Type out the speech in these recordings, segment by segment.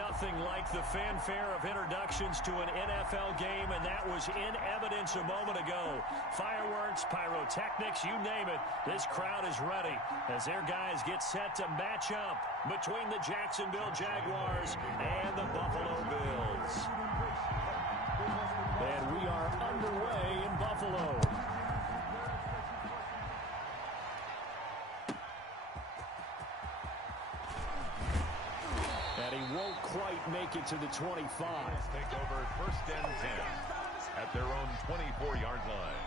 Nothing like the fanfare of introductions to an NFL game, and that was in evidence a moment ago. Fireworks, pyrotechnics, you name it. This crowd is ready as their guys get set to match up between the Jacksonville Jaguars and the Buffalo Bills. And we are underway in Buffalo. And he won't quite make it to the 25. Take over 1st and 10 at their own 24-yard line.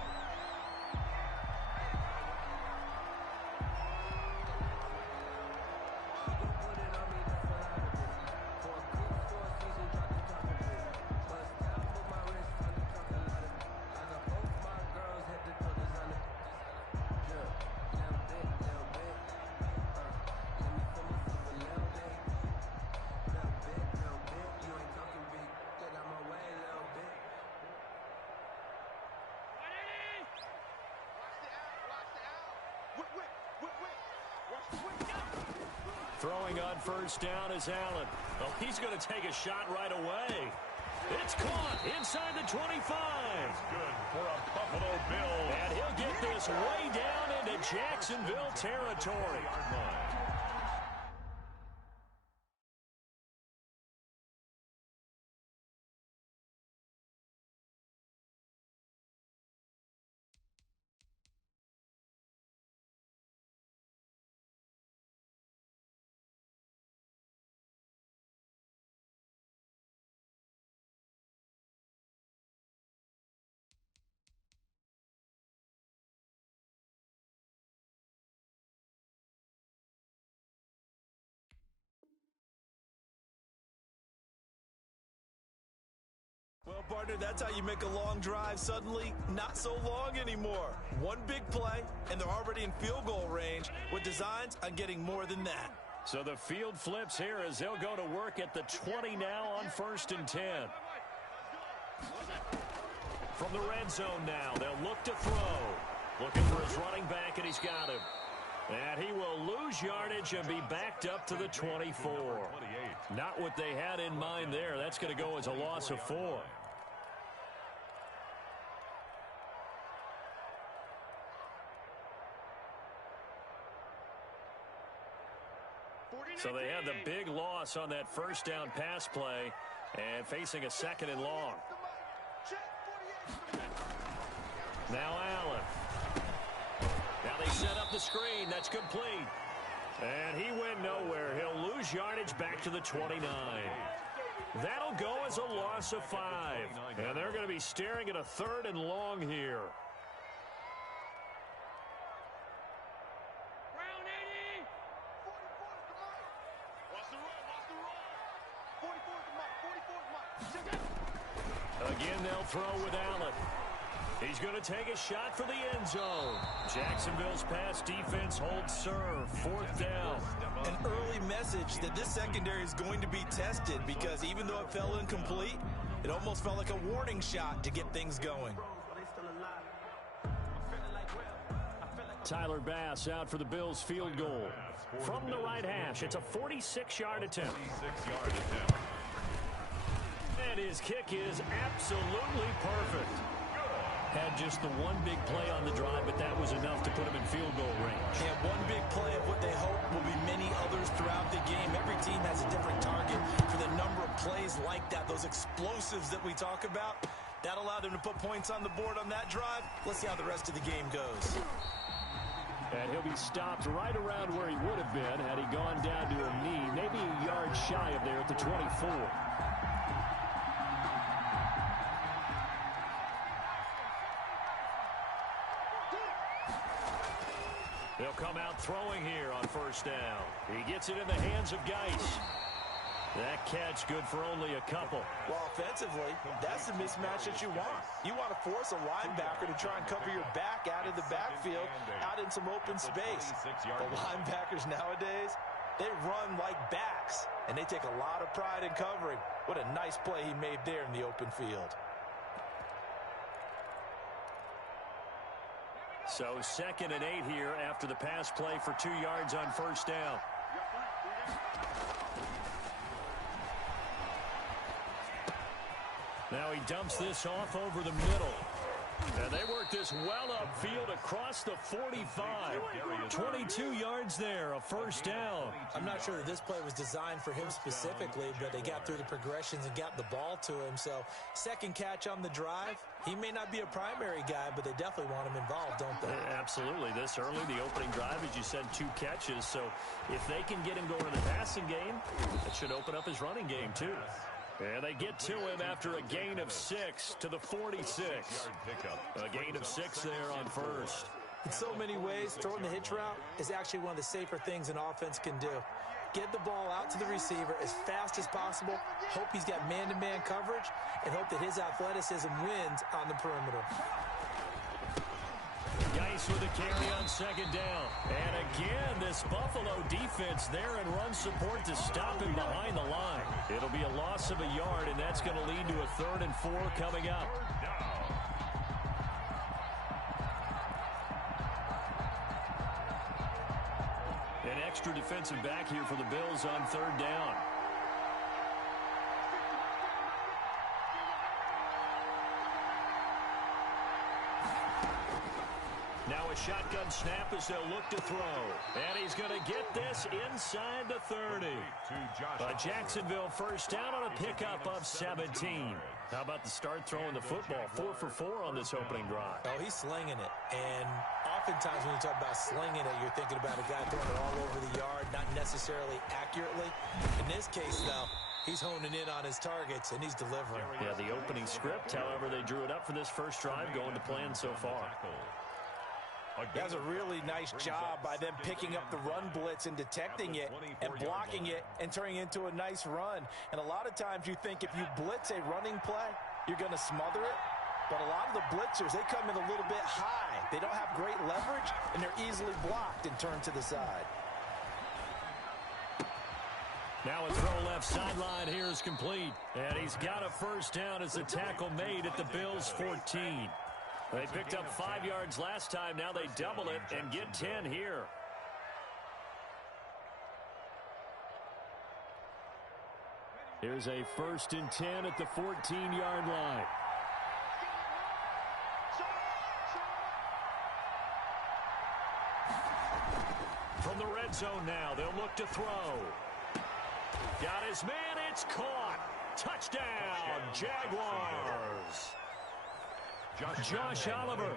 Throwing on 1st down is Allen. Oh, he's going to take a shot right away. It's caught inside the 25. Good for a Buffalo Bill. And he'll get this way down into Jacksonville territory. Well, partner, that's how you make a long drive suddenly not so long anymore. One big play, and they're already in field goal range with designs on getting more than that. So the field flips here as they'll go to work at the 20 now on 1st and 10. From the red zone now, they'll look to throw. Looking for his running back, and he's got him. And he will lose yardage and be backed up to the 24. Not what they had in mind there. That's going to go as a loss of 4. So they had the big loss on that 1st down pass play and facing a 2nd and long. Now Allen. Now they set up the screen. That's complete. And he went nowhere. He'll lose yardage back to the 29. That'll go as a loss of 5. And they're going to be staring at a 3rd and long here. Again, they'll throw with Allen. He's going to take a shot for the end zone. Jacksonville's pass defense holds serve. 4th down. An early message that this secondary is going to be tested because even though it fell incomplete, it almost felt like a warning shot to get things going. Tyler Bass out for the Bills field goal. From the right hash, it's a 46-yard attempt. And his kick is absolutely perfect. Had just the one big play on the drive, but that was enough to put him in field goal range. Yeah, one big play of what they hope will be many others throughout the game. Every team has a different target for the number of plays like that, those explosives that we talk about. That allowed them to put points on the board on that drive. Let's see how the rest of the game goes. And he'll be stopped right around where he would have been had he gone down to a knee, maybe a yard shy of there at the 24. They'll come out throwing here on 1st down. He gets it in the hands of Geis. That catch good for only a couple. Well, offensively, that's the mismatch that you want. You want to force a linebacker to try and cover your back out of the backfield, out in some open space. The linebackers nowadays, they run like backs, and they take a lot of pride in covering. What a nice play he made there in the open field. So 2nd and 8 here after the pass play for 2 yards on 1st down. Now he dumps this off over the middle. And they work this well upfield across the 45. 22 yards there, a first down. I'm not sure that this play was designed for him specifically, but they got through the progressions and got the ball to him. So second catch on the drive. He may not be a primary guy, but they definitely want him involved, don't they? Absolutely. This early, the opening drive, as you said, 2 catches. So if they can get him going in the passing game, it should open up his running game too. And they get to him after a gain of 6 to the 46. A gain of 6 there on first. In so many ways, throwing the hitch route is actually one of the safer things an offense can do. Get the ball out to the receiver as fast as possible, hope he's got man-to-man coverage, and hope that his athleticism wins on the perimeter. Geis with the carry on second down. And again, this Buffalo defense there in run support to stop him behind the line. It'll be a loss of a yard, and that's going to lead to a 3rd and 4 coming up. An extra defensive back here for the Bills on 3rd down. Now a shotgun snap as they'll look to throw. And he's going to get this inside the 30. Jacksonville first down on a pickup of 17. How about the start throwing the football? 4 for 4 on this opening drive. Oh, he's slinging it. And oftentimes when you talk about slinging it, you're thinking about a guy throwing it all over the yard, not necessarily accurately. In this case, though, he's honing in on his targets, and he's delivering. Yeah, the opening script, however, they drew it up for this first drive, going to plan so far. That was a really nice job by them picking up the run blitz and detecting it and blocking it and turning it into a nice run. And a lot of times you think if you blitz a running play, you're going to smother it. But a lot of the blitzers, they come in a little bit high. They don't have great leverage, and they're easily blocked and turned to the side. Now a throw left sideline here is complete. And he's got a first down as the tackle made at the Bills' 14. They picked up 5 yards last time. Now they double it and get 10 here. Here's a 1st and 10 at the 14-yard line. From the red zone now, they'll look to throw. Got his man, it's caught. Touchdown, Jaguars. Josh Oliver,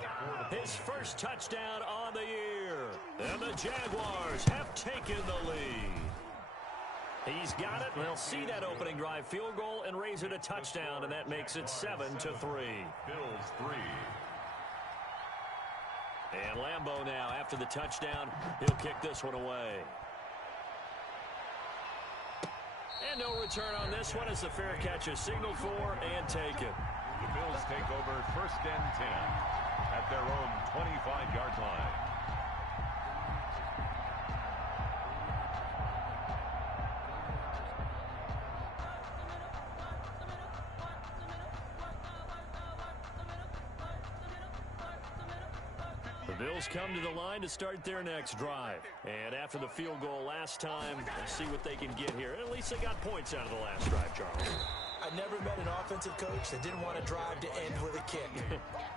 his first touchdown on the year. And the Jaguars have taken the lead. He's got it. They'll see that opening drive field goal and raise it a touchdown, and that makes it 7-3. Bills 3. And Lambeau now, after the touchdown, he'll kick this one away. And no return on this one as the fair catch is signaled for and taken. The Bills take over 1st and 10 at their own 25-yard line. The Bills come to the line to start their next drive. And after the field goal last time, we'll see what they can get here. At least they got points out of the last drive, Charles. I never met an offensive coach that didn't want to drive to end with a kick.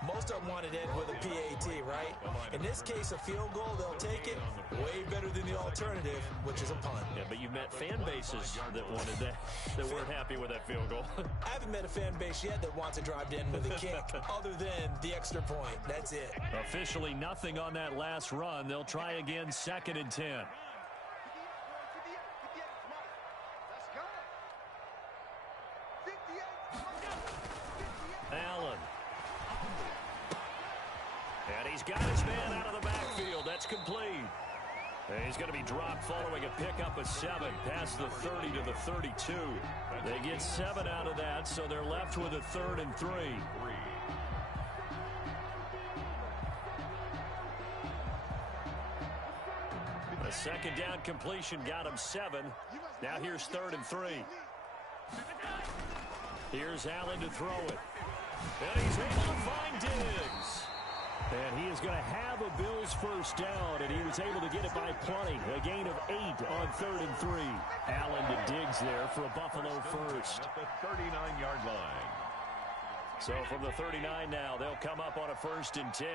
Most of them wanted to end with a PAT, right? In this case, a field goal, they'll take it. Way better than the alternative, which is a punt. Yeah, but you've met fan bases that wanted that weren't happy with that field goal. I haven't met a fan base yet that wants to drive to end with a kick, other than the extra point. That's it. Officially nothing on that last run. They'll try again, 2nd and 10. Allen. And he's got his man out of the backfield. That's complete. And he's going to be dropped following a pickup of 7 past the 30 to the 32. They get 7 out of that, so they're left with a 3rd and 3. A 2nd down completion got him 7. Now here's 3rd and 3. Here's Allen to throw it. And he's able to find Diggs. And he is going to have a Bills first down, and he was able to get it by plenty. A gain of 8 on 3rd and 3. Allen to Diggs there for a Buffalo first. At the 39-yard line. So from the 39 now, they'll come up on a 1st and 10.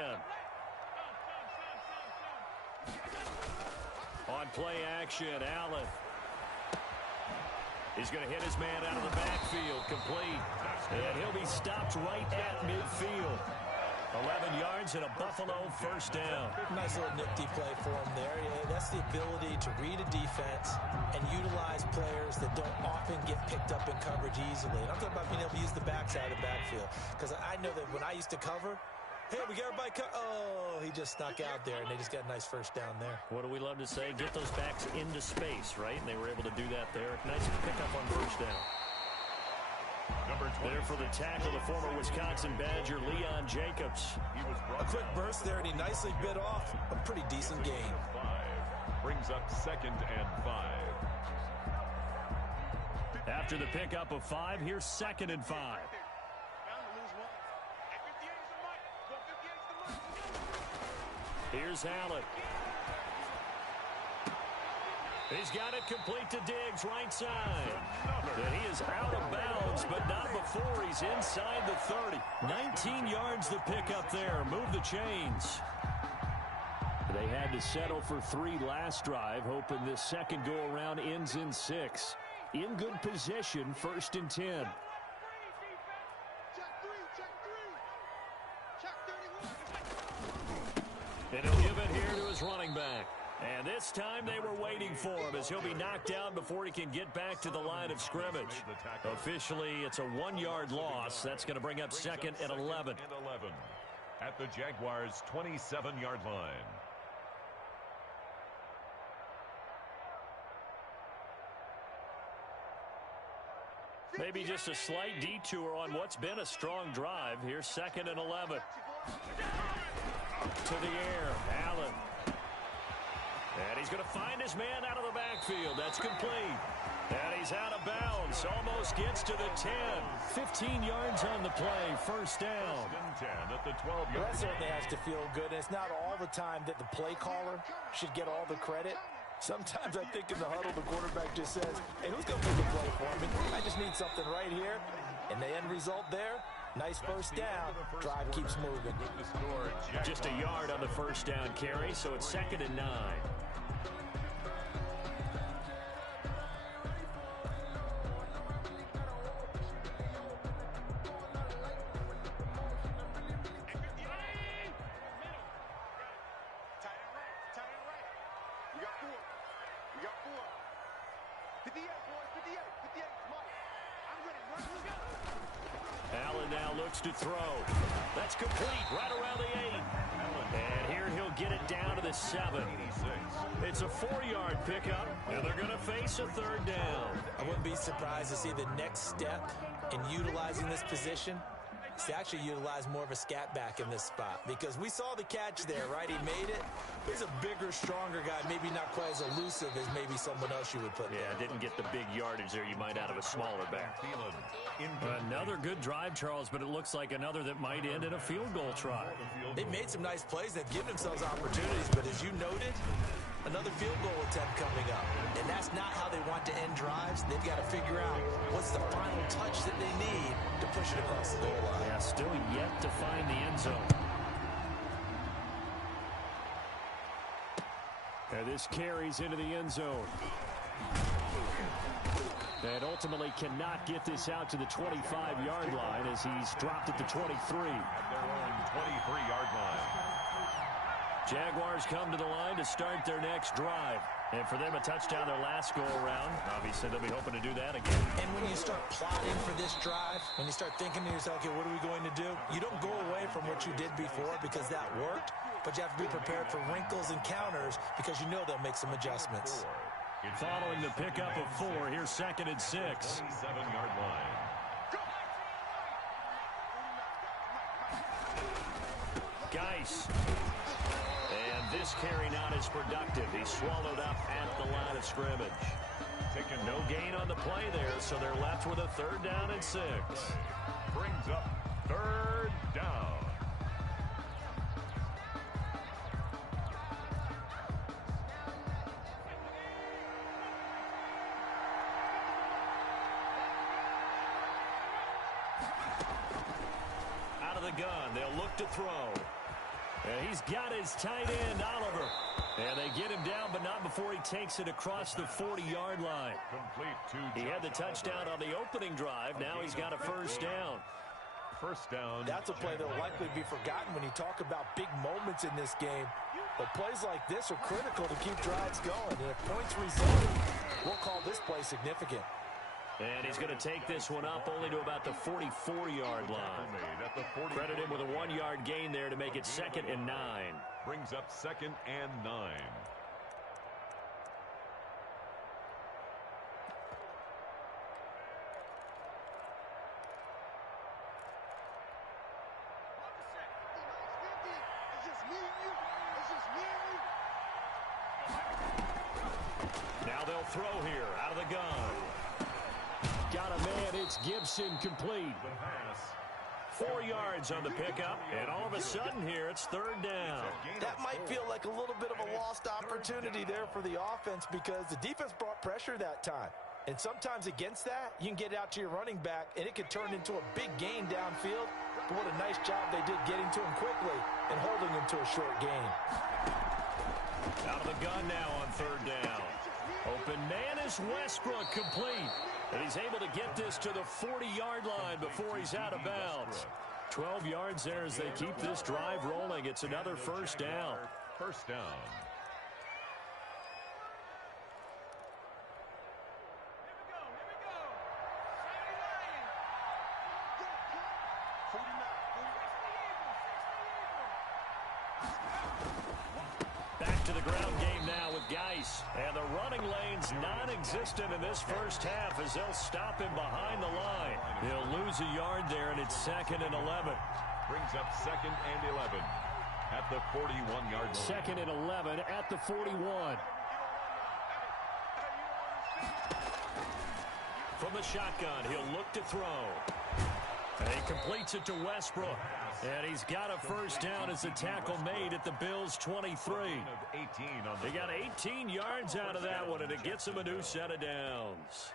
On play action, Allen. He's going to hit his man out of the backfield, complete. And he'll be stopped right at midfield. 11 yards and a Buffalo 1st down. Nice little nifty play for him there. Yeah, that's the ability to read a defense and utilize players that don't often get picked up in coverage easily. And I'm talking about being able to use the backside of the backfield. Because I know that when I used to cover, hey, we got everybody oh, he just snuck out there, and they just got a nice 1st down there. What do we love to say? Get those backs into space, right? And they were able to do that there. Nice pickup on 1st down. There for the tackle, the former Wisconsin Badger, Leon Jacobs. A quick burst there, and he nicely bit off a pretty decent gain. Brings up 2nd and 5. After the pickup of 5, here's 2nd and 5. Here's Allen. He's got it complete to Diggs, right side. And he is out of bounds, but not before he's inside the 30. 19 yards to pick up there. Move the chains. They had to settle for 3 last drive, hoping this second go-around ends in 6. In good position, 1st and 10. And he'll give it here to his running back. And this time they were waiting for him as he'll be knocked down before he can get back to the line of scrimmage. Officially, it's a 1-yard loss. That's going to bring up 2nd and 11. At the Jaguars' 27-yard line. Maybe just a slight detour on what's been a strong drive. Here's 2nd and 11. To the air, Allen. And he's going to find his man out of the backfield. That's complete. And he's out of bounds. Almost gets to the 10. 15 yards on the play. 1st down. 10 at the 12-yard line. Well, that certainly has to feel good. And it's not all the time that the play caller should get all the credit. Sometimes I think in the huddle, the quarterback just says, hey, who's going to do the play for me? I just need something right here. And the end result there, nice 1st down. Drive keeps moving. Just a yard on the 1st down carry, so it's 2nd and 9. Allen now looks to throw. That's complete right around the 8. And here he'll get it down to the 7. It's a 4-yard pickup, and they're going to face a 3rd down. I wouldn't be surprised to see the next step in utilizing this position is to actually utilize more of a scat back in this spot, because we saw the catch there, right? He made it. He's a bigger, stronger guy, maybe not quite as elusive as maybe someone else you would put there. Didn't get the big yardage there you might out of a smaller back. Another good drive, Charles, but it looks like another that might end in a field goal try. They've made some nice plays. They've given themselves opportunities, but as you noted, another field goal attempt coming up. And that's not how they want to end drives. They've got to figure out what's the final touch that they need to push it across the goal line. Yeah, still yet to find the end zone. And this carries into the end zone. And ultimately cannot get this out to the 25-yard line as he's dropped at the 23. At their own 23-yard line. Jaguars come to the line to start their next drive. And for them, a touchdown their last go-around. Obviously, they'll be hoping to do that again. And when you start plotting for this drive, when you start thinking to yourself, okay, what are we going to do? You don't go away from what you did before because that worked, but you have to be prepared for wrinkles and counters because you know they'll make some adjustments. Following the pickup of 4, here's 2nd and 6. 27-yard line. Geis. And this carry not as productive. He's swallowed up at the line of scrimmage. Taking no gain on the play there, so they're left with a 3rd down and 6. Brings up 3rd down. the gun. They'll look to throw. And he's got his tight end, Oliver. And they get him down, but not before he takes it across the 40-yard line. He had the touchdown on the opening drive. Now he's got a first down. First down. That's a play that will likely be forgotten when you talk about big moments in this game. But plays like this are critical to keep drives going. And if points result, we'll call this play significant. And he's going to take this one up only to about the 44-yard line. Credit him with a 1-yard gain there to make it 2nd and 9. Brings up 2nd and 9. Now they'll throw here out of the gun. Got a man. It's Gibson complete. 4 yards on the pickup, and all of a sudden here it's 3rd down. That might feel like a little bit of a lost opportunity there for the offense because the defense brought pressure that time. And sometimes against that, you can get it out to your running back, and it could turn into a big gain downfield. But what a nice job they did getting to him quickly and holding him to a short gain. Out of the gun now on 3rd down. Open man is Westbrook complete. And he's able to get this to the 40-yard line before he's out of bounds. 12 yards there as they keep this drive rolling. It's another first down. First down. Back to the ground game now with Geis. And the running lane's non-existent in this first half as they'll stop him behind the line. He'll lose a yard there, and it's 2nd and 11. Brings up 2nd and 11 at the 41-yard line. 2nd and 11 at the 41. From the shotgun, he'll look to throw. And he completes it to Westbrook. And he's got a first down as the tackle made at the Bills' 23. They got 18 yards out of that one, and it gets them a new set of downs.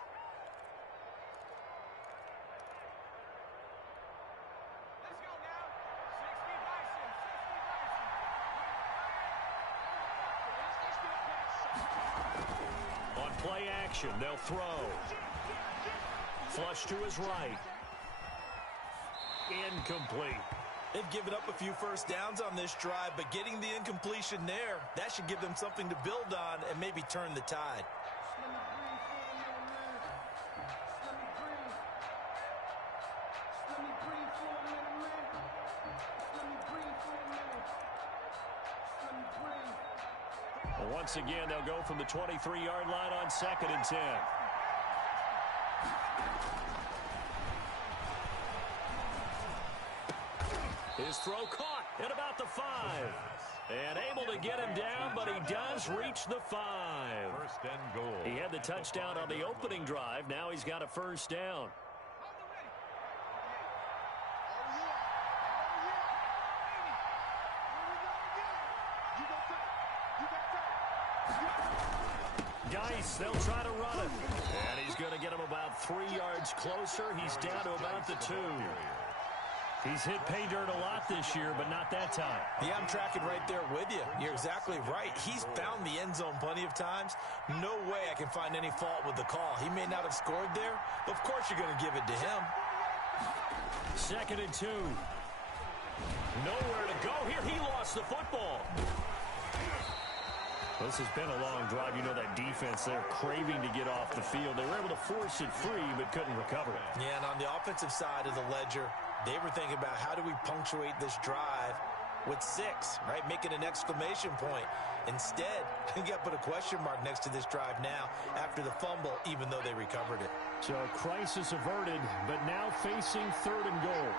On play action, they'll throw. Flush to his right. Incomplete. They've given up a few first downs on this drive, but getting the incompletion there, that should give them something to build on and maybe turn the tide. Well, once again, they'll go from the 23-yard line on 2nd and 10. His throw caught at about the 5. And able to get him down, but he does reach the 5. First and goal. He had the touchdown on the opening drive. Now he's got a first down. Geis, they'll try to run it. And he's going to get him about 3 yards closer. He's down to about the 2. He's hit pay dirt a lot this year, but not that time. Yeah, I'm tracking right there with you. You're exactly right. He's found the end zone plenty of times. No way I can find any fault with the call. He may not have scored there, but of course you're going to give it to him. 2nd and 2. Nowhere to go here. He lost the football. This has been a long drive. You know that defense, they're craving to get off the field. They were able to force it free, but couldn't recover it. Yeah, and on the offensive side of the ledger, they were thinking about how do we punctuate this drive with 6, right? Making an exclamation point. Instead, you got to put a question mark next to this drive now after the fumble, even though they recovered it. So crisis averted, but now facing 3rd and goal.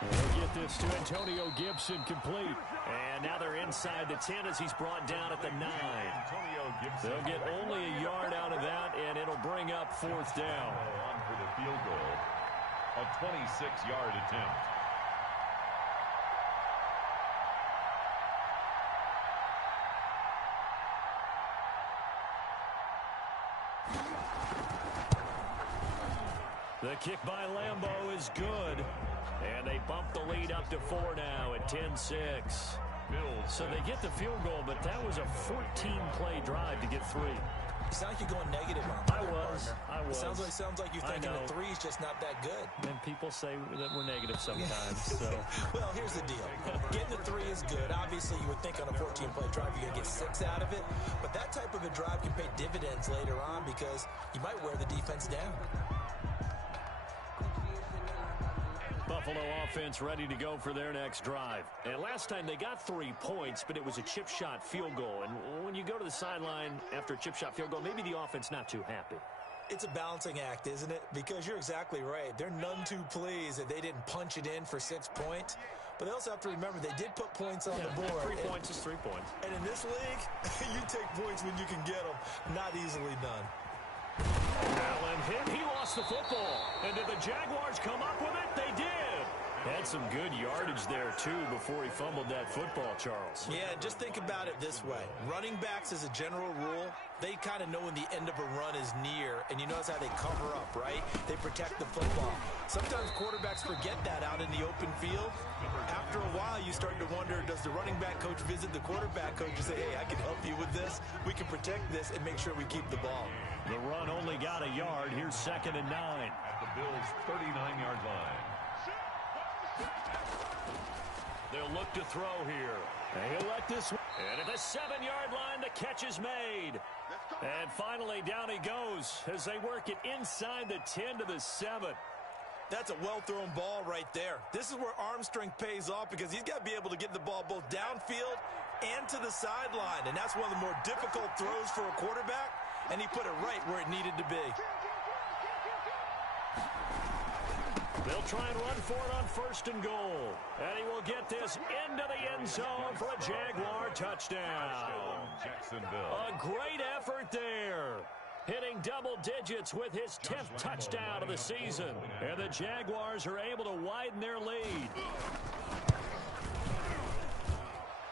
They'll get this to Antonio Gibson complete. And now they're inside the 10 as he's brought down at the 9. They'll get only a yard out of that, and it'll bring up 4th down. On for the field goal. A 26-yard attempt. The kick by Lambeau is good. And they bump the lead up to 4 now at 10-6. So they get the field goal, but that was a 14-play drive to get 3. You sound like you're going negative on I was. It sounds like you're thinking the 3 is just not that good. And people say that we're negative sometimes. So. Well, here's the deal. Getting the 3 is good. Obviously, you would think on a 14-play drive you're going to get 6 out of it. But that type of a drive can pay dividends later on because you might wear the defense down. Buffalo offense ready to go for their next drive. And last time they got 3 points, but it was a chip shot field goal. And when you go to the sideline after a chip shot field goal, maybe the offense not too happy. It's a balancing act, isn't it? Because you're exactly right. They're none too pleased that they didn't punch it in for 6 points. But they also have to remember they did put points on the board. 3 points is 3 points. And in this league, you take points when you can get them. Not easily done. Allen hit. He lost the football. And did the Jaguars come up with it? They did. Had some good yardage there, too, before he fumbled that football, Charles. Yeah, just think about it this way. Running backs, as a general rule, they kind of know when the end of a run is near, and you notice how they cover up, right? They protect the football. Sometimes quarterbacks forget that out in the open field. After a while, you start to wonder, does the running back coach visit the quarterback coach and say, hey, I can help you with this. We can protect this and make sure we keep the ball. The run only got a yard. Here's 2nd and 9. At the Bills' 39-yard line. They'll look to throw here. And he'll let this one. And at the 7-yard line, the catch is made. And finally, down he goes as they work it inside the 10 to the 7. That's a well-thrown ball right there. This is where arm strength pays off because he's got to be able to get the ball both downfield and to the sideline. And that's one of the more difficult throws for a quarterback. And he put it right where it needed to be. They'll try and run for it on 1st and goal. And he will get this into the end zone for a Jaguar touchdown. Jacksonville. A great effort there. Hitting double digits with his 10th touchdown of the season. And the Jaguars are able to widen their lead.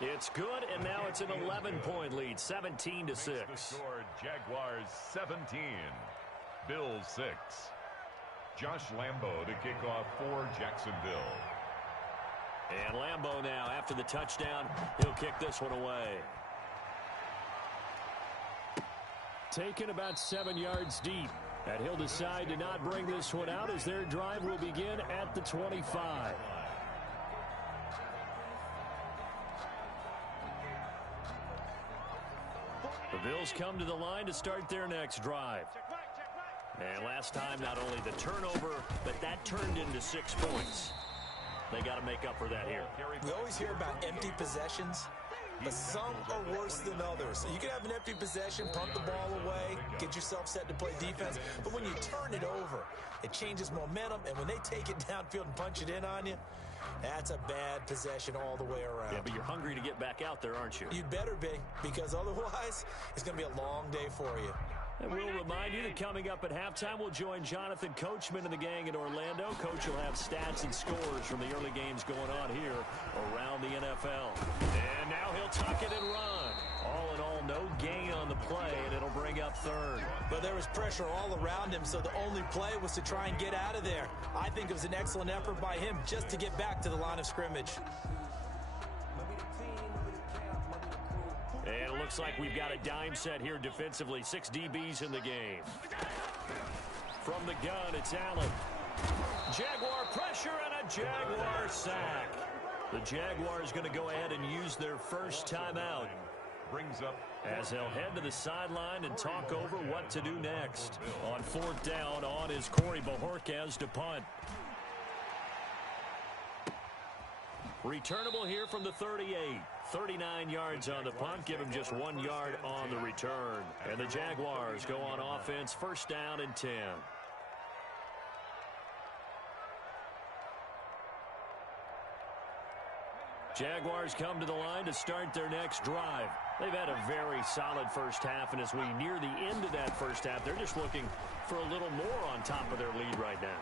It's good, and now it's an 11-point lead, 17-6. Jaguars 17, Bills 6. Josh Lambeau to kick off for Jacksonville. And Lambeau now, after the touchdown, he'll kick this one away. Taken about 7 yards deep. And he'll decide to not bring this one out as their drive will begin at the 25. The Bills come to the line to start their next drive. And last time, not only the turnover, but that turned into 6 points. They got to make up for that here. We always hear about empty possessions, but some are worse than others. So you can have an empty possession, punt the ball away, get yourself set to play defense. But when you turn it over, it changes momentum. And when they take it downfield and punch it in on you, that's a bad possession all the way around. Yeah, but you're hungry to get back out there, aren't you? You'd better be, because otherwise it's going to be a long day for you. And we'll remind you that coming up at halftime, we'll join Jonathan Coachman and the gang in Orlando. Coach will have stats and scores from the early games going on here around the NFL. And now he'll tuck it and run. All in all, no gain on the play, and it'll bring up 3rd. But there was pressure all around him, so the only play was to try and get out of there. I think it was an excellent effort by him just to get back to the line of scrimmage. And it looks like we've got a dime set here defensively. 6 DBs in the game. From the gun, it's Allen. Jaguar pressure and a Jaguar sack. The Jaguars going to go ahead and use their first timeout. Brings up as they'll head to the sideline and talk over what to do next. On 4th down, on is Corey Bojorquez to punt. Returnable here from the 38. 39 yards on the punt. Give him just 1 yard on the return. And the Jaguars go on offense, 1st down and 10. Jaguars come to the line to start their next drive. They've had a very solid first half, and as we near the end of that first half, they're just looking for a little more on top of their lead right now.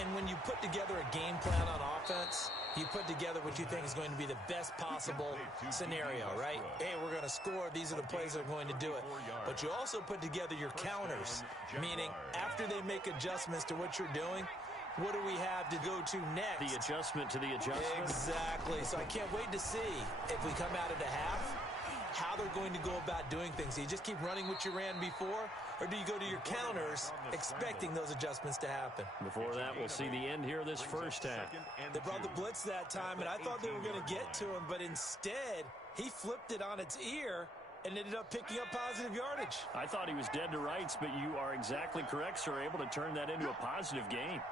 And when you put together a game plan on offense, you put together what you think is going to be the best possible scenario, right? Hey, we're going to score. These are the plays that are going to do it. But you also put together your counters, meaning after they make adjustments to what you're doing, what do we have to go to next? The adjustment to the adjustment. Exactly. So I can't wait to see if we come out of the half, how they're going to go about doing things. Do you just keep running what you ran before, or do you go to your counters expecting those adjustments to happen? Before that, we'll see the end here of this first half. They brought the blitz that time, and I thought they were going to get to him, but instead, he flipped it on its ear and ended up picking up positive yardage. I thought he was dead to rights, but you are exactly correct, sir, able to turn that into a positive gain.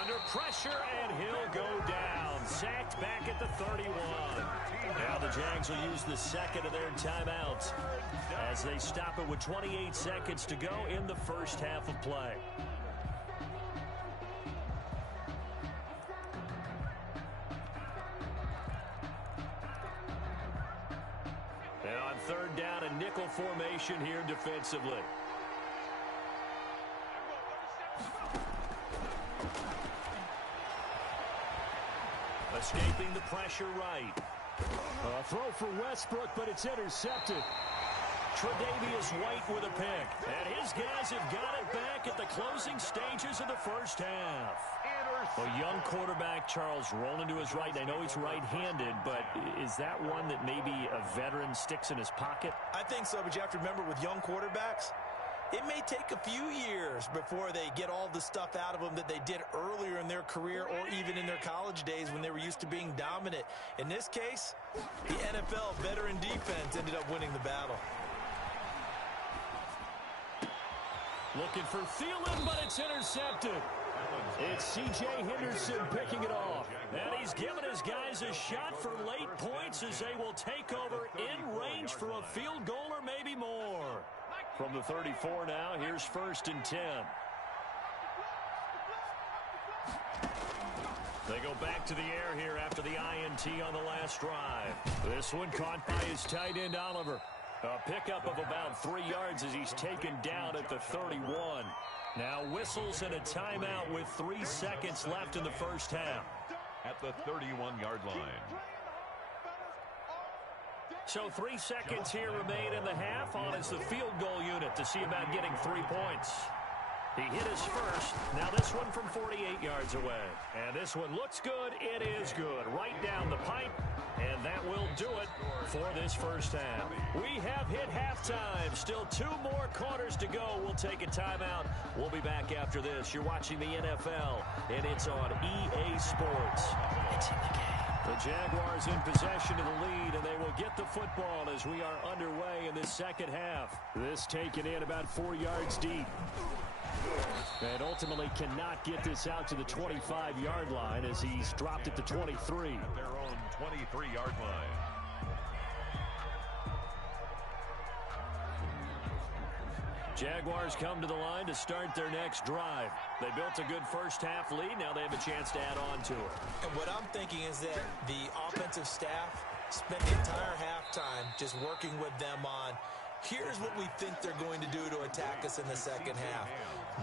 Under pressure, and he'll go down. Sacked back at the 31. Now the Jags will use the second of their timeouts as they stop it with 28 seconds to go in the first half of play. And on third down, a nickel formation here defensively. Escaping the pressure right. A throw for Westbrook, but it's intercepted. Tre'Davious White with a pick. And his guys have got it back at the closing stages of the first half. A young quarterback, Charles, rolling to his right. I know he's right-handed, but is that one that maybe a veteran sticks in his pocket? I think so, but you have to remember with young quarterbacks, it may take a few years before they get all the stuff out of them that they did earlier in their career or even in their college days when they were used to being dominant. In this case, the NFL veteran defense ended up winning the battle. Looking for Thielen, but it's intercepted. It's C.J. Henderson picking it off. And he's given his guys a shot for late points as they will take over in range for a field goal or maybe more. From the 34 now, here's 1st and 10. They go back to the air here after the INT on the last drive. This one caught by his tight end, Oliver. A pickup of about 3 yards as he's taken down at the 31. Now whistles and a timeout with 3 seconds left in the first half. At the 31-yard line. So 3 seconds here remain in the half. On is the field goal unit to see about getting 3 points. He hit his first. Now this one from 48 yards away. And this one looks good. It is good. Right down the pipe. And that will do it for this first half. We have hit halftime. Still 2 more quarters to go. We'll take a timeout. We'll be back after this. You're watching the NFL, and it's on EA Sports. It's in the game. The Jaguars in possession of the lead, and they will get the football as we are underway in this second half. This taken in about 4 yards deep. And ultimately cannot get this out to the 25-yard line as he's dropped at the 23. At their own 23-yard line. Jaguars come to the line to start their next drive. They built a good first half lead. Now they have a chance to add on to it. And what I'm thinking is that the offensive staff spent the entire halftime just working with them on, here's what we think they're going to do to attack us in the second half.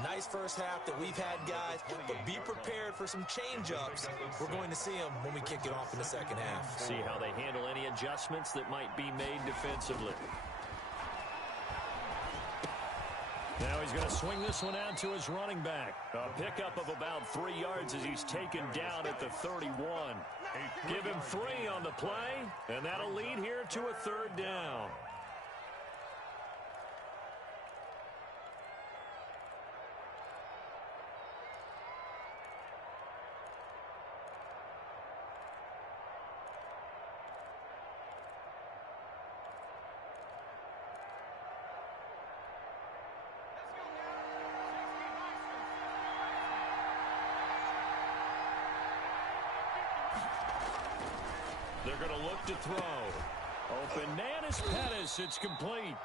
Nice first half that we've had, guys, but be prepared for some change-ups. We're going to see them when we kick it off in the second half. See how they handle any adjustments that might be made defensively. Now he's going to swing this one out to his running back. A pickup of about 3 yards as he's taken down at the 31. Give him 3 on the play, and that'll lead here to a 3rd down. They're going to look to throw. Open man is Pettis. It's complete.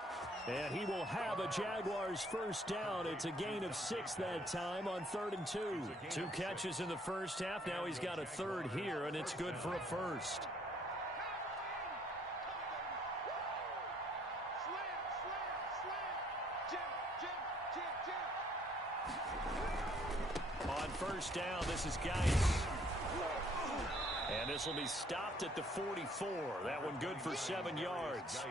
And he will have a Jaguars first down. It's a gain of 6 that time on 3rd and 2. 2 catches in the first half. Now he's got a 3rd here, and it's good for a first. first down. This is Geis. And this will be stopped at the 44. That one good for 7 yards.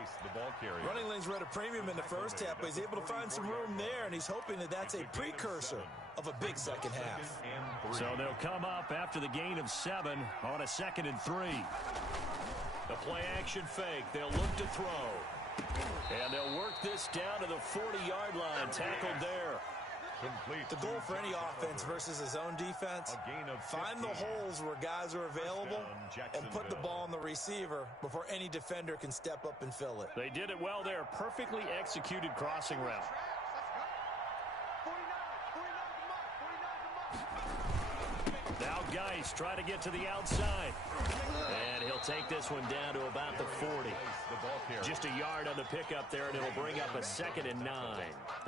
Running lanes were at a premium in the first half, but he's able to find some room there, and he's hoping that that's a precursor of a big second half. So they'll come up after the gain of 7 on a 2nd and 3. The play action fake. They'll look to throw. And they'll work this down to the 40-yard line. Tackled there. The goal for any offense versus his own defense, find the holes where guys are available and put the ball on the receiver before any defender can step up and fill it. They did it well there. Perfectly executed crossing route. Now Geis try to get to the outside. And he'll take this one down to about the 40. Just a yard on the pickup there, and it'll bring up a 2nd and 9.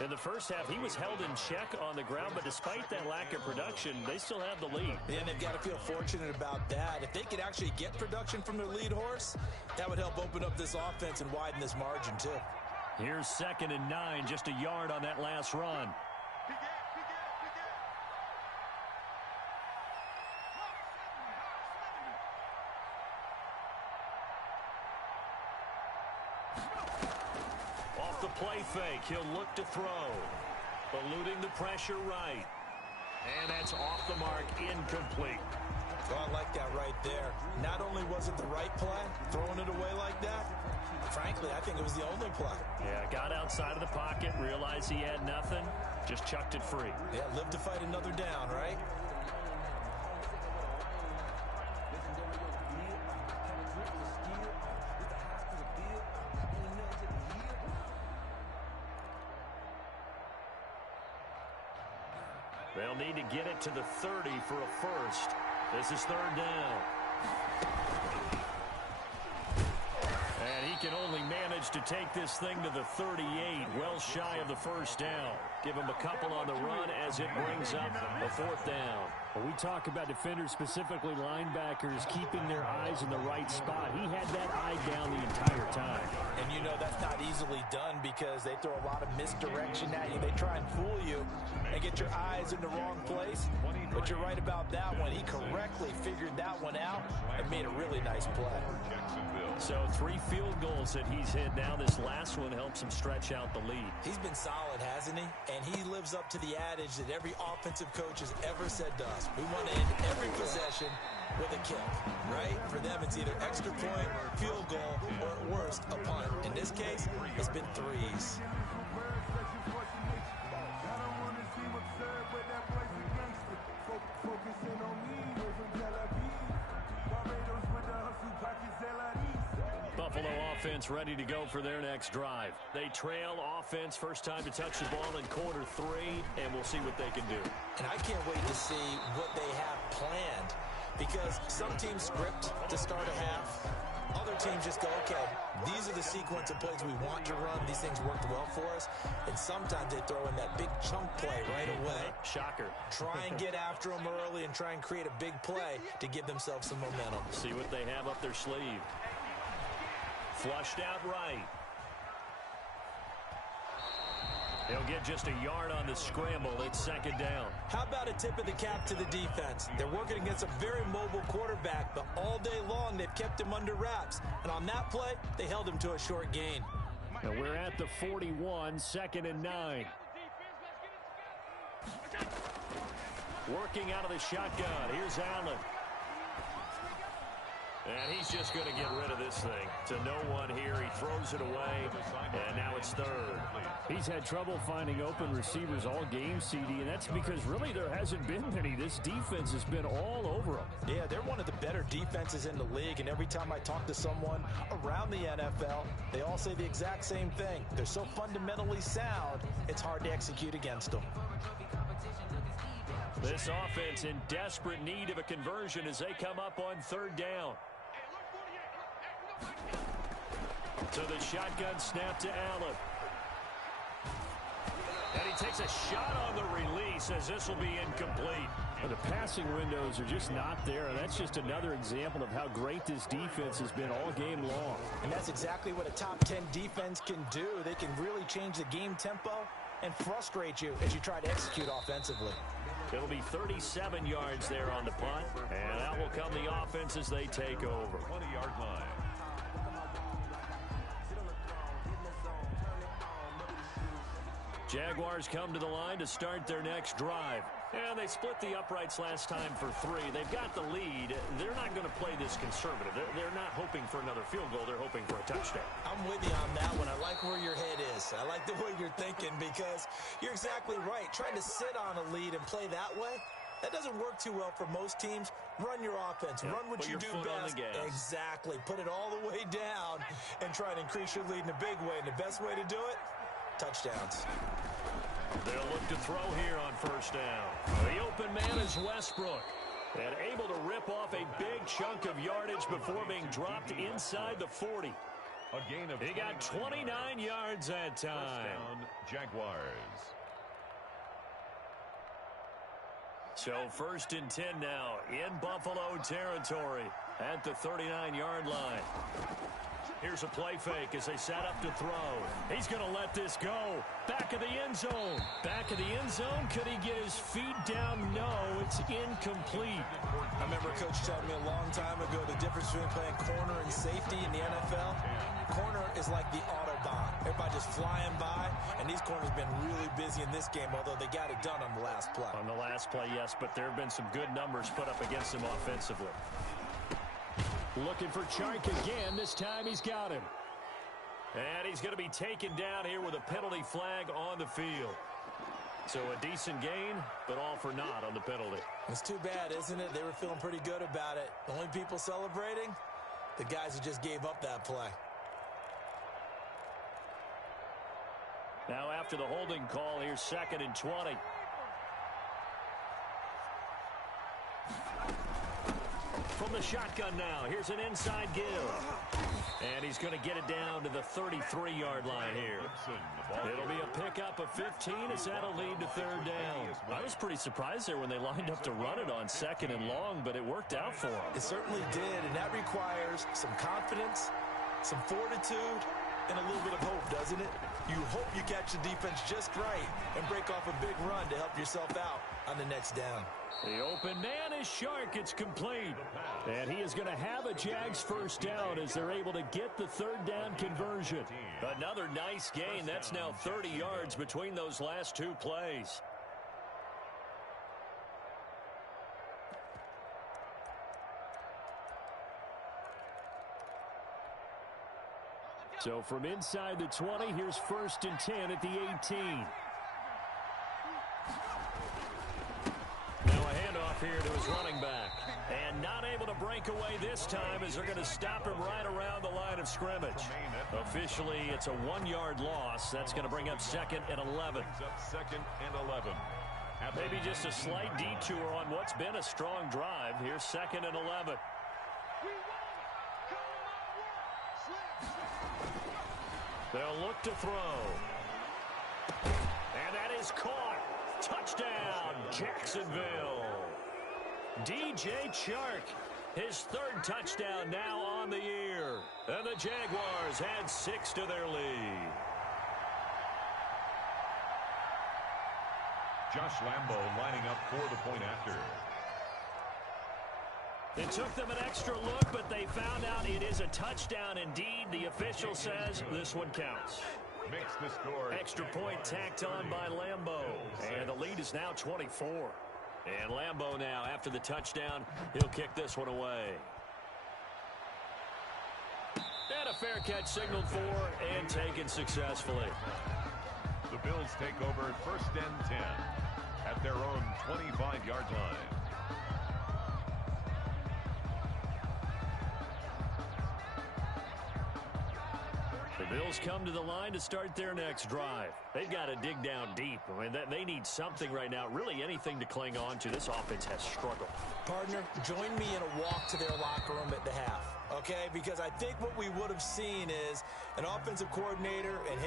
In the first half, he was held in check on the ground, but despite that lack of production, they still have the lead. And they've got to feel fortunate about that. If they could actually get production from their lead horse, that would help open up this offense and widen this margin too. Here's 2nd and 9, just a yard on that last run. Off the play fake, he'll look to throw. Eluding the pressure right. And that's off the mark, incomplete. Oh, I like that right there. Not only was it the right play, throwing it away like that, frankly, I think it was the only play. Yeah, got outside of the pocket, realized he had nothing, just chucked it free. Yeah, live to fight another down, right? They'll need to get it to the 30 for a first. This is 3rd down. And he can only manage to take this thing to the 38, well shy of the first down. Give him a couple on the run as it brings up a 4th down. When we talk about defenders, specifically linebackers, keeping their eyes in the right spot, he had that eye down the entire time. And you know that's not easily done because they throw a lot of misdirection at you. They try and fool you and get your eyes in the wrong place. But you're right about that one. He correctly figured that one out and made a really nice play. So 3 field goals that he's hit now. This last one helps him stretch out the lead. He's been solid, hasn't he? And he lives up to the adage that every offensive coach has ever said to us. We want to end every possession with a kick, right? For them, it's either extra point, field goal, or at worst, a punt. In this case, it's been 3s. Buffalo offense ready to go for their next drive. They trail offense, first time to touch the ball in quarter 3, and we'll see what they can do. And I can't wait to see what they have planned, because some teams script to start a half. Other teams just go, okay, these are the sequence of plays we want to run. These things worked well for us. And sometimes they throw in that big chunk play right away. Shocker. Try and get after them early and try and create a big play to give themselves some momentum. See what they have up their sleeve. Flushed out right. He'll get just a yard on the scramble. It's 2nd down. How about a tip of the cap to the defense? They're working against a very mobile quarterback, but all day long they've kept him under wraps. And on that play, they held him to a short gain. And we're at the 41, 2nd and 9. Working out of the shotgun. Here's Allen. And he's just going to get rid of this thing. To no one here. He throws it away. And now it's 3rd. He's had trouble finding open receivers all game, CD, and that's because really there hasn't been many. This defense has been all over them. Yeah, they're one of the better defenses in the league, and every time I talk to someone around the NFL, they all say the exact same thing. They're so fundamentally sound, it's hard to execute against them. This offense in desperate need of a conversion as they come up on 3rd down. To the shotgun snap to Allen. And he takes a shot on the release as this will be incomplete. The passing windows are just not there. That's just another example of how great this defense has been all game long. And that's exactly what a top 10 defense can do. They can really change the game tempo and frustrate you as you try to execute offensively. It'll be 37 yards there on the punt, and out will come the offense as they take over. 20-yard line. Jaguars come to the line to start their next drive. And they split the uprights last time for 3. They've got the lead. They're not going to play this conservative. They're not hoping for another field goal. They're hoping for a touchdown. I'm with you on that one. I like where your head is. I like the way you're thinking because you're exactly right. Trying to sit on a lead and play that way, that doesn't work too well for most teams. Run your offense. Run what you do best. Exactly. Put it all the way down and try to increase your lead in a big way. And the best way to do it, touchdowns. They'll look to throw here on first down. The open man is Westbrook. And able to rip off a big chunk of yardage before being dropped inside the 40. A gain of he got 29 yards that time. First down, Jaguars. So 1st and 10 now in Buffalo territory at the 39-yard line. Here's a play fake as they set up to throw. He's going to let this go. Back of the end zone. Back of the end zone. Could he get his feet down? No, it's incomplete. I remember Coach telling me a long time ago the difference between playing corner and safety in the NFL. Corner is like the Autobahn. Everybody just flying by, and these corners have been really busy in this game, although they got it done on the last play. On the last play, yes, but there have been some good numbers put up against him offensively. Looking for Chark again. This time he's got him. And he's going to be taken down here with a penalty flag on the field. So a decent gain, but all for naught on the penalty. It's too bad, isn't it? They were feeling pretty good about it. The only people celebrating, the guys who just gave up that play. Now after the holding call, here's 2nd and 20. From the shotgun now, here's an inside give. And he's going to get it down to the 33-yard line here. It'll be a pickup of 15 as that'll lead to 3rd down. I was pretty surprised there when they lined up to run it on 2nd and long, but it worked out for them. It certainly did, and that requires some confidence, some fortitude, and a little bit of hope, doesn't it? You hope you catch the defense just right and break off a big run to help yourself out on the next down. The open man is Chark. It's complete. And he is going to have a Jags first down as they're able to get the 3rd down conversion. Another nice gain. That's now 30 yards between those last 2 plays. So from inside the 20, here's 1st and 10 at the 18. Here to his running back. And not able to break away this time as they're going to stop him right around the line of scrimmage. Officially, it's a 1-yard loss. That's going to bring up 2nd and 11. Maybe just a slight detour on what's been a strong drive. Here's 2nd and 11. They'll look to throw. And that is caught. Touchdown, Jacksonville. DJ Chark, his 3rd touchdown now on the year. And the Jaguars had 6 to their lead. Josh Lambo lining up for the point after. It took them an extra look, but they found out it is a touchdown indeed. The official says this one counts. Makes the score. Extra point tacked on by Lambo. And the lead is now 24. And Lambo now, after the touchdown, he'll kick this one away. And a fair catch signaled for and taken successfully. The Bills take over 1st and 10 at their own 25-yard line. The Bills come to the line to start their next drive. They've got to dig down deep. I mean, they need something right now, really anything to cling on to. This offense has struggled. Partner, join me in a walk to their locker room at the half, okay? Because I think what we would have seen is an offensive coordinator and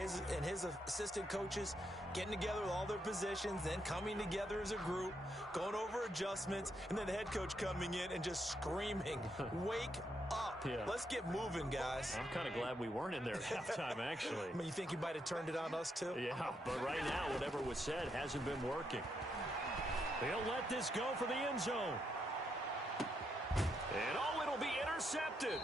his assistant coaches getting together with all their positions, then coming together as a group, going over adjustments, and then the head coach coming in and just screaming, wake up. Yeah. Let's get moving, guys. I'm kind of glad we weren't in there at halftime, actually. I mean, you think you might have turned it on us, too? Yeah, but right now, whatever was said hasn't been working. He'll let this go for the end zone. And it'll be intercepted.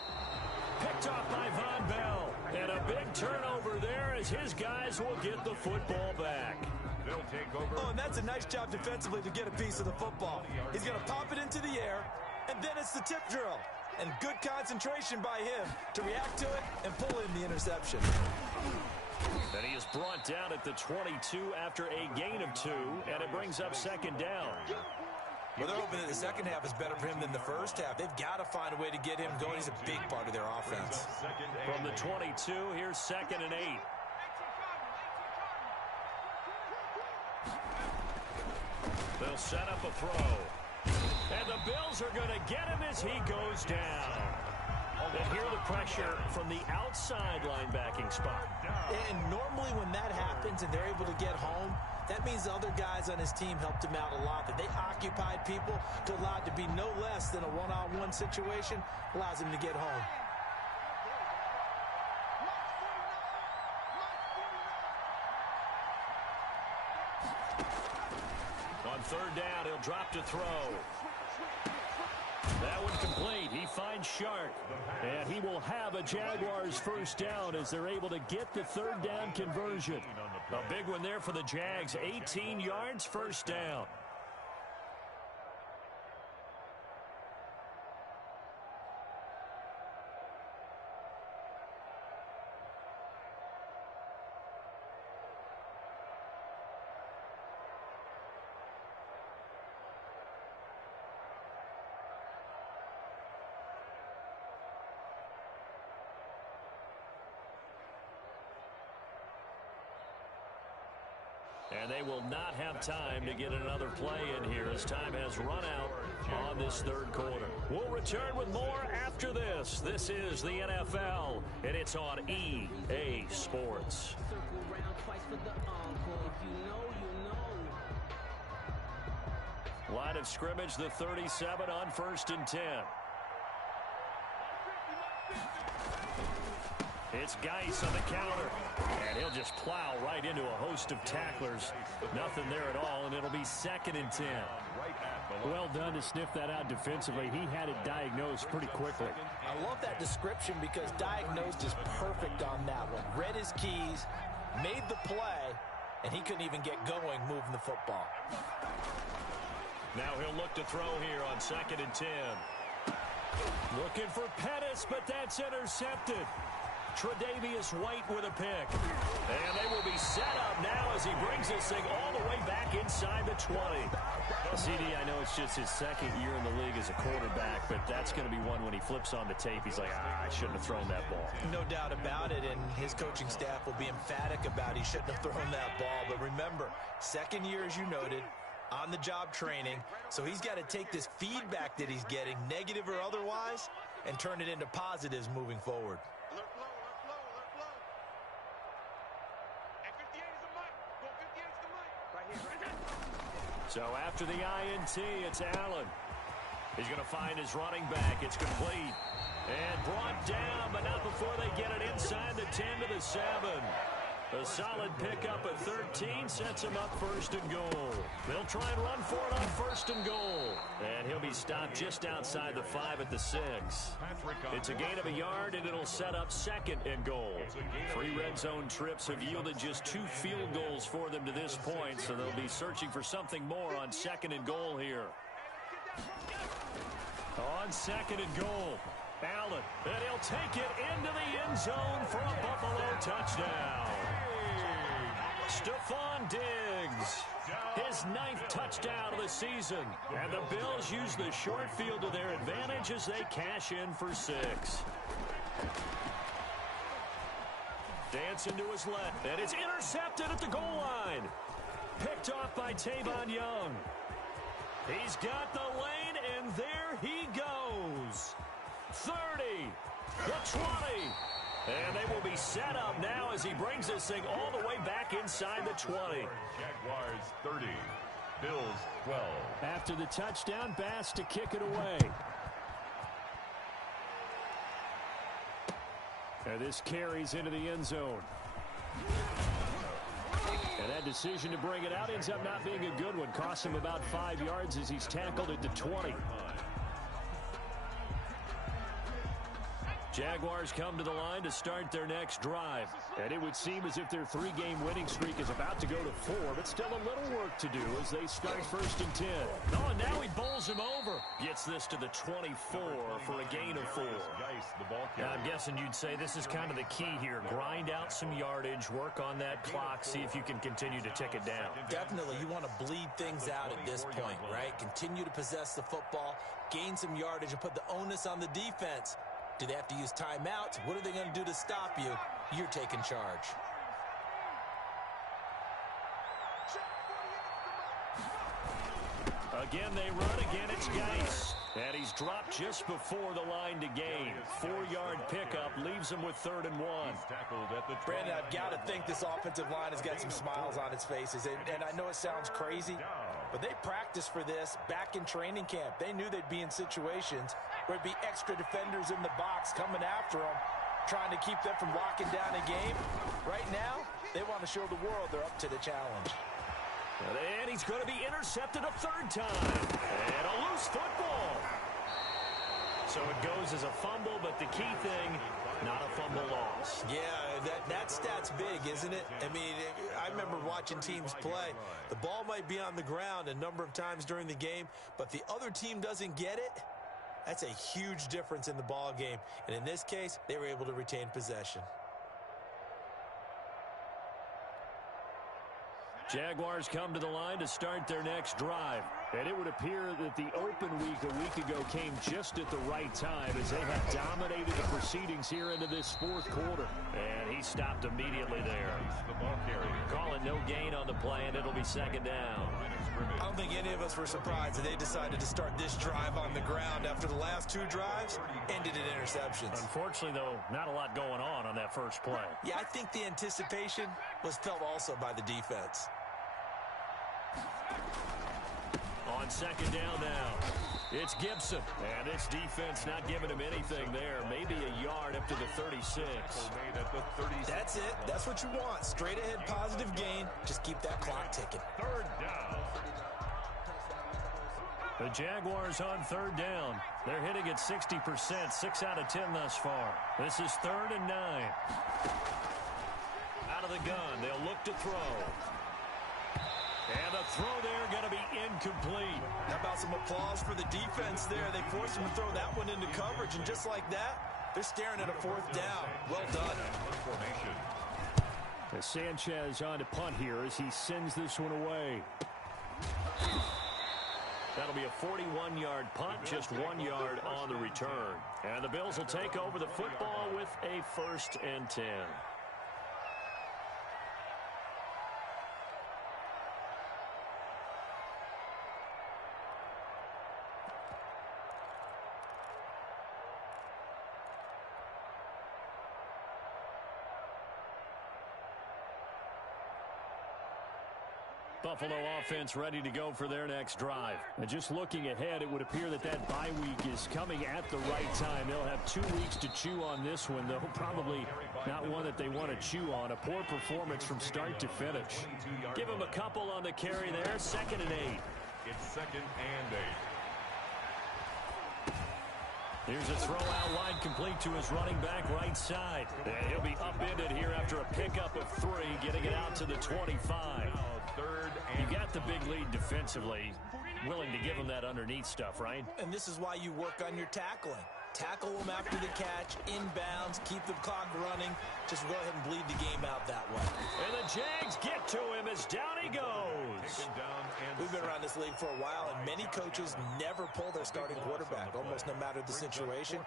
Picked off by Von Bell. And a big turnover there as his guys will get the football back. They'll take over. Oh, and that's a nice job defensively to get a piece of the football. He's going to pop it into the air, and then it's the tip drill. And good concentration by him to react to it and pull in the interception. And he is brought down at the 22 after a gain of 2, and it brings up second down. Well, they're hoping that the second half is better for him than the first half. They've got to find a way to get him going. He's a big part of their offense. From the 22, here's 2nd and 8. They'll set up a throw. And the Bills are going to get him as he goes down. And here the pressure from the outside linebacking spot. And normally when that happens and they're able to get home, that means the other guys on his team helped him out a lot. That they occupied people to allow it to be no less than a one-on-one situation allows him to get home. On 3rd down, he'll drop to throw. That one complete. He finds Shark. And he will have a Jaguars first down as they're able to get the 3rd down conversion. A big one there for the Jags. 18 yards, first down. And they will not have time to get another play in here as time has run out on this 3rd quarter. We'll return with more after this. This is the NFL, and it's on EA Sports. Line of scrimmage, the 37 on 1st and 10. It's Geis on the counter, and he'll just plow right into a host of tacklers. Nothing there at all, and it'll be 2nd and 10. Well done to sniff that out defensively. He had it diagnosed pretty quickly. I love that description because diagnosed is perfect on that one. Read his keys, made the play, and he couldn't even get going moving the football. Now he'll look to throw here on 2nd and 10. Looking for Pettis, but that's intercepted. Tre'Davious White with a pick. And they will be set up now as he brings this thing all the way back inside the 20. CD, I know it's just his 2nd year in the league as a quarterback, but that's going to be one when he flips on the tape. He's like, I shouldn't have thrown that ball. No doubt about it, and his coaching staff will be emphatic about he shouldn't have thrown that ball. But remember, 2nd year, as you noted, on-the-job training. So he's got to take this feedback that he's getting, negative or otherwise, and turn it into positives moving forward. So after the INT, it's Allen. He's going to find his running back. It's complete. And brought down, but not before they get it inside the 10 to the 7. A solid pickup at 13 sets him up 1st and goal. They'll try and run for it on 1st and goal. And he'll be stopped just outside the 5 at the 6. It's a gain of a yard, and it'll set up 2nd and goal. 3 red zone trips have yielded just 2 field goals for them to this point, so they'll be searching for something more on 2nd and goal here. On 2nd and goal, Allen, and he'll take it into the end zone for a Buffalo touchdown. Stephon Diggs, his 9th touchdown of the season. And the Bills use the short field to their advantage as they cash in for 6. Dancing to his left, and it's intercepted at the goal line. Picked off by Tavon Young. He's got the lane, and there he goes. 30, the 20. And they will be set up now as he brings this thing all the way back inside the 20. Jaguars 30, Bills 12. After the touchdown, Bass to kick it away. And this carries into the end zone. And Bad decision to bring it out. Ends up not being a good one. Costs him about 5 yards as he's tackled at the 20. Jaguars come to the line to start their next drive. And it would seem as if their 3-game winning streak is about to go to 4, but still a little work to do as they start 1st and 10. Oh, and now he bowls him over. Gets this to the 24 for a gain of 4. Now, I'm guessing you'd say this is kind of the key here. Grind out some yardage, work on that clock, see if you can continue to tick it down. Definitely, you want to bleed things out at this point, right? Continue to possess the football, gain some yardage, and put the onus on the defense. Do they have to use timeouts? What are they going to do to stop you? You're taking charge. Again, they run. Again, it's Geis. And he's dropped just before the line to gain. 4-yard pickup leaves him with 3rd and 1. Brandon, I've got to think this offensive line has got some smiles on its faces. And I know it sounds crazy, but they practiced for this back in training camp. They knew they'd be in situations where it'd be extra defenders in the box coming after them, trying to keep them from locking down a game. Right now, they want to show the world they're up to the challenge. And he's going to be intercepted a 3rd time. And a loose football. So it goes as a fumble, but the key thing, not a fumble loss. Yeah, that stat's big, isn't it? I mean, I remember watching teams play. The ball might be on the ground a number of times during the game, but the other team doesn't get it. That's a huge difference in the ball game. And in this case, they were able to retain possession. Jaguars come to the line to start their next drive. And it would appear that the open week a week ago came just at the right time as they have dominated the proceedings here into this 4th quarter. And he stopped immediately there. Calling no gain on the play, and it'll be 2nd down. I don't think any of us were surprised that they decided to start this drive on the ground after the last 2 drives ended in interceptions. Unfortunately, though, not a lot going on that first play. Yeah, I think the anticipation was felt also by the defense. On 2nd down now, it's Gibson. And this defense not giving him anything there. Maybe a yard up to the 36. That's it. That's what you want. Straight ahead positive gain. Just keep that clock ticking. 3rd down. The Jaguars on 3rd down. They're hitting at 60%, 6 out of 10 thus far. This is 3rd and 9. Out of the gun, they'll look to throw. And the throw there going to be incomplete. How about some applause for the defense there? They forced him to throw that one into coverage, and just like that, they're staring at a 4th down. Well done. As Sanchez on to punt here as he sends this one away. That'll be a 41-yard punt, just 1 yard on the return. And the Bills will take over the football with a 1st and 10. Buffalo offense ready to go for their next drive. And just looking ahead, it would appear that that bye week is coming at the right time. They'll have 2 weeks to chew on this one, though probably not one that they want to chew on. A poor performance from start to finish. Give him a couple on the carry there. 2nd and 8. It's 2nd and 8. Here's a throw out wide, complete to his running back right side. And he'll be upended here after a pickup of 3, getting it out to the 25. You got the big lead defensively. Willing to give him that underneath stuff, right? And this is why you work on your tackling. Tackle them after the catch, inbounds, keep the clock running. Just go ahead and bleed the game out that way. And the Jags get to him as down he goes. We've been around this league for a while, and many coaches never pull their starting quarterback, almost no matter the situation.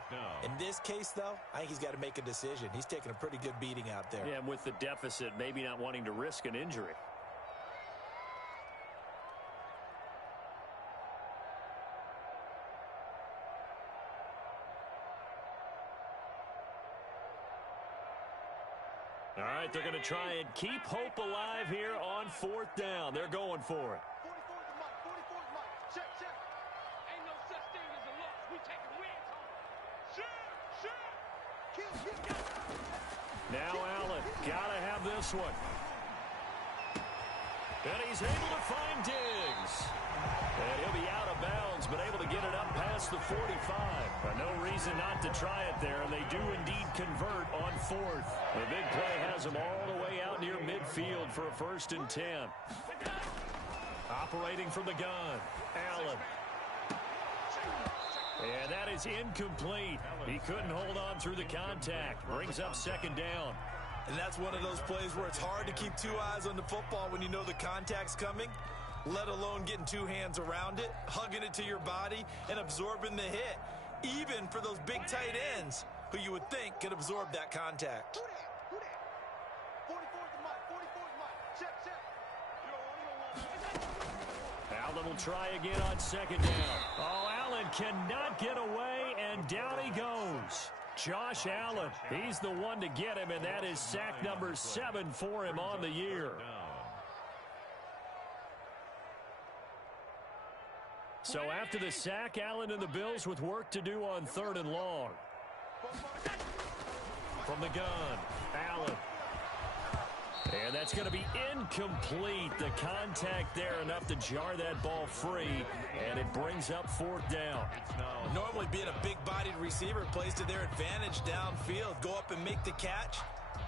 In this case, though, I think he's got to make a decision. He's taking a pretty good beating out there. Yeah, and with the deficit, maybe not wanting to risk an injury. All right, they're going to try and keep hope alive here on 4th down. They're going for it. Now Allen, got to have this one. And he's able to find Diggs. And he'll be out of bounds, but able to get it up past the 45. No reason not to try it there, and they do indeed convert on fourth. The big play has them all the way out near midfield for a 1st and 10. Operating from the gun, Allen. And that is incomplete. He couldn't hold on through the contact. Brings up 2nd down. And that's one of those plays where it's hard to keep 2 eyes on the football when you know the contact's coming, let alone getting 2 hands around it, hugging it to your body, and absorbing the hit, even for those big tight ends who you would think could absorb that contact. Allen will try again on 2nd down. Oh, Allen cannot get away, and down he goes. Josh Allen, he's the one to get him, and that is sack number 7 for him on the year. So after the sack, Allen and the Bills with work to do on 3rd and long. From the gun, Allen. And that's going to be incomplete. The contact there enough to jar that ball free, and it brings up 4th down. Normally being a big-bodied receiver plays to their advantage downfield. Go up and make the catch,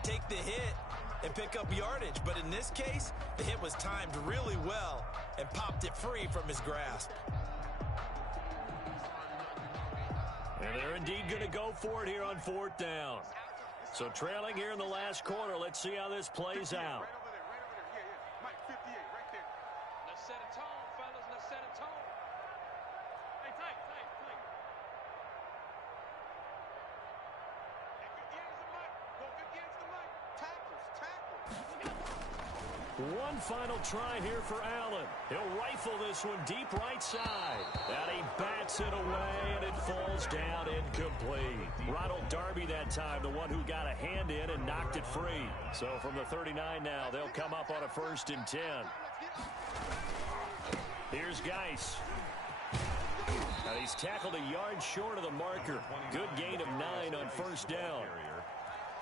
take the hit, and pick up yardage. But in this case, the hit was timed really well and popped it free from his grasp. And they're indeed going to go for it here on 4th down. So trailing here in the last quarter, let's see how this plays out. Mike, 58, right there. Let's set a tone, fellas. Let's set a tone. Hey, tight. Go 50 into the mic. Tackles. One final try here for Allen. He'll rifle this one deep right side. And he bats it away, and it falls down incomplete. Ronald Darby that time, the one who got a hand in and knocked it free. So from the 39 now, they'll come up on a 1st and 10. Here's Geis. And he's tackled a yard short of the marker. Good gain of 9 on 1st down.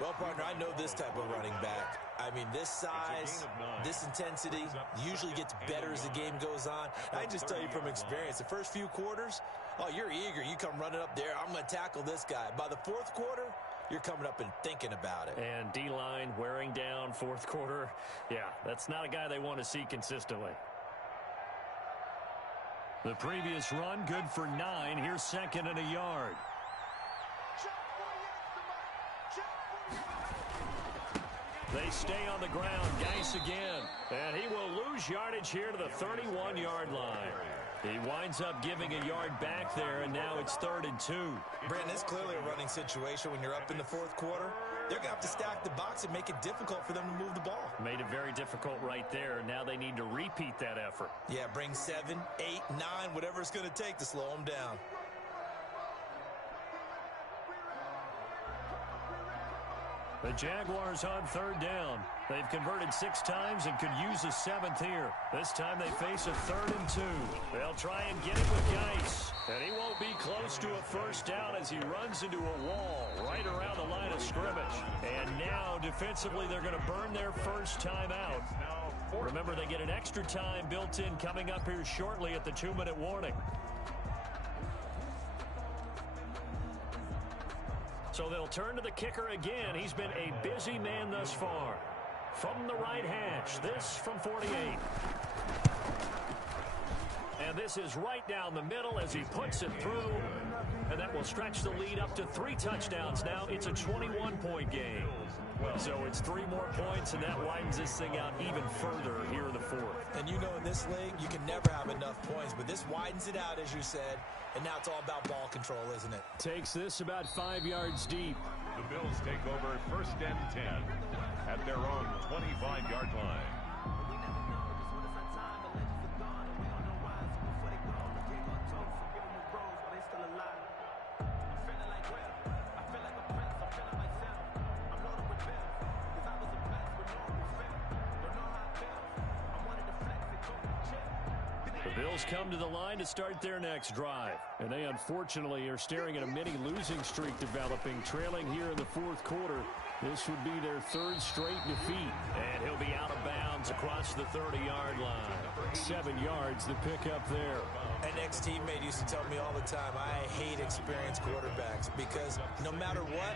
Well, partner, I know this type of running back. I mean, this size, this intensity usually gets better as the game goes on. I just tell you from experience, the first few quarters, oh, you're eager. You come running up there, I'm going to tackle this guy. By the 4th quarter, you're coming up and thinking about it. And D-line wearing down 4th quarter. Yeah, that's not a guy they want to see consistently. The previous run, good for 9. Here's 2nd and a yard. They stay on the ground. Geis again. And he will lose yardage here to the 31-yard line. He winds up giving a yard back there, and now it's 3rd and 2. Brandon, it's clearly a running situation when you're up in the 4th quarter. They're going to have to stack the box and make it difficult for them to move the ball. Made it very difficult right there. Now they need to repeat that effort. Yeah, bring 7, 8, 9, whatever it's going to take to slow them down. The Jaguars on 3rd down. They've converted 6 times and could use a 7th here. This time they face a 3rd and 2. They'll try and get it with Geis. And he won't be close to a 1st down as he runs into a wall right around the line of scrimmage. And now defensively they're going to burn their 1st time out. Remember, they get an extra time built in coming up here shortly at the 2-minute warning. So they'll turn to the kicker again. He's been a busy man thus far. From the right hash, this from 48. And this is right down the middle as he puts it through. And that will stretch the lead up to 3 touchdowns now. It's a 21-point game. So it's 3 more points, and that widens this thing out even further here in the 4th. And you know in this league, you can never have enough points, but this widens it out, as you said, and now it's all about ball control, isn't it? Takes this about 5 yards deep. The Bills take over 1st and 10 at their own 25-yard line. The Bills come to the line to start their next drive. And they unfortunately are staring at a mini losing streak developing, trailing here in the fourth quarter. This would be their third straight defeat. And he'll be out of bounds across the 30-yard line. 7 yards to pick up there. An ex-teammate used to tell me all the time, I hate experienced quarterbacks because no matter what,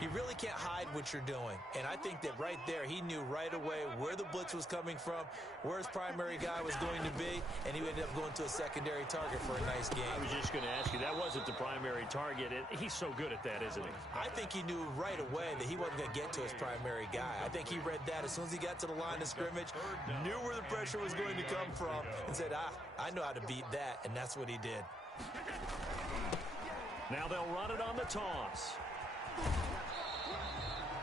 you really can't hide what you're doing. And I think that right there, he knew right away where the blitz was coming from, where his primary guy was going to be, and he ended up going to a secondary target for a nice game. I was just going to ask you, that wasn't the primary target. He's so good at that, isn't he? I think he knew right away that he wasn't going to get to his primary guy. I think he read that as soon as he got to the line of scrimmage, knew where the pressure was going to come from, and said, I know how to beat that, and that's what he did. Now they'll run it on the toss.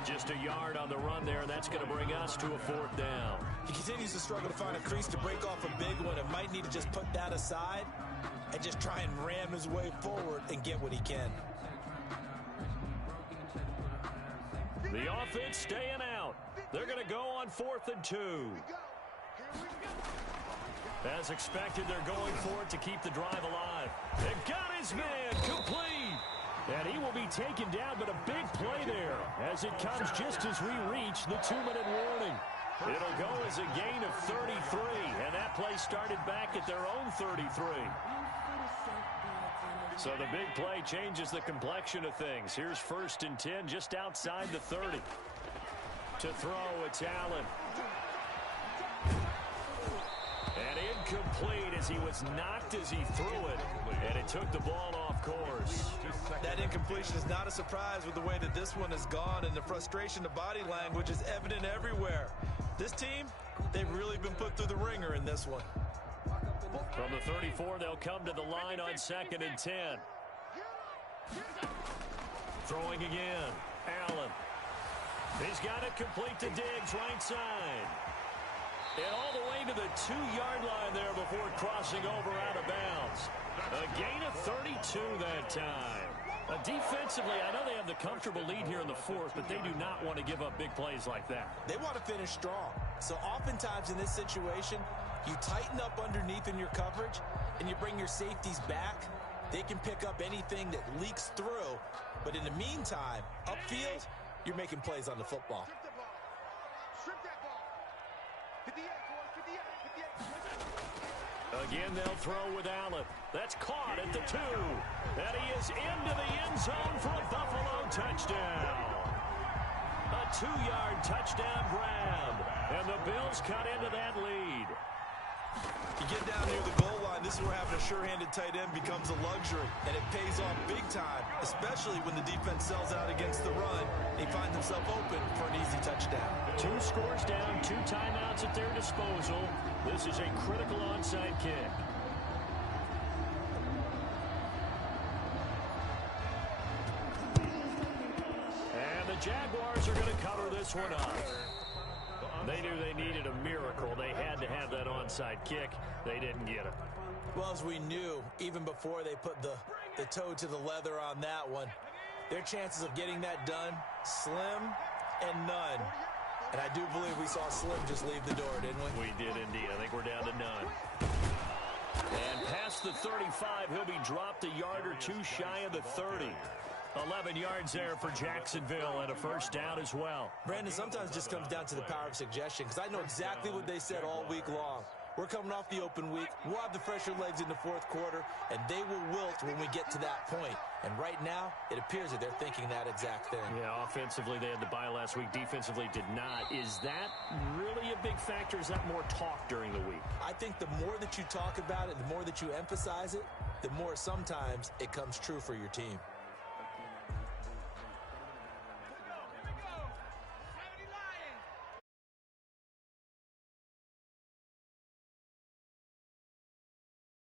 Just a yard on the run there. That's going to bring us to a fourth down. He continues to struggle to find a crease to break off a big one and might need to just put that aside and just try and ram his way forward and get what he can. The offense staying out. They're going to go on 4th and 2. As expected, they're going for it to keep the drive alive. They've got his man complete. And he will be taken down, but a big play there as it comes just as we reach the 2-minute warning. It'll go as a gain of 33, and that play started back at their own 33. So the big play changes the complexion of things. Here's 1st and 10 just outside the 30. To throw, it's Allen. And incomplete as he was knocked as he threw it. And it took the ball off course. That incompletion is not a surprise with the way that this one has gone, and the frustration, the body language is evident everywhere. This team, they've really been put through the ringer in this one. From the 34, they'll come to the line on 2nd and 10. Throwing again. Allen. He's got it complete to Diggs, right side. And all the way to the 2-yard line there before crossing over out of bounds. A gain of 32 that time. Defensively, I know they have the comfortable lead here in the 4th, but they do not want to give up big plays like that. They want to finish strong. So oftentimes in this situation, you tighten up underneath in your coverage, and you bring your safeties back. They can pick up anything that leaks through. But in the meantime, upfield, you're making plays on the football. Again, they'll throw with Allen. That's caught at the 2. And he is into the end zone for a Buffalo touchdown. A 2-yard touchdown grab. And the Bills cut into that lead. You get down near the goal line, this is where having a sure-handed tight end becomes a luxury. And it pays off big time, especially when the defense sells out against the run. He finds himself open for an easy touchdown. 2 scores down, 2 timeouts at their disposal. This is a critical onside kick. And the Jaguars are going to cover this one up. They knew they needed a miracle. They had to have that onside kick. They didn't get it. Well, as we knew, even before they put the toe to the leather on that one, their chances of getting that done, slim and none. And I do believe we saw Slim just leave the door, didn't we? We did indeed. I think we're down to none. And past the 35, he'll be dropped a yard or 2 shy of the 30. 11 yards there for Jacksonville and a first down as well. Brandon, sometimes it just comes down to the power of suggestion, because I know exactly what they said all week long. We're coming off the open week. We'll have the fresher legs in the 4th quarter, and they will wilt when we get to that point. And right now, it appears that they're thinking that exact thing. Yeah, offensively, they had the bye last week. Defensively, did not. Is that really a big factor? Is that more talk during the week? I think the more that you talk about it, the more that you emphasize it, the more sometimes it comes true for your team.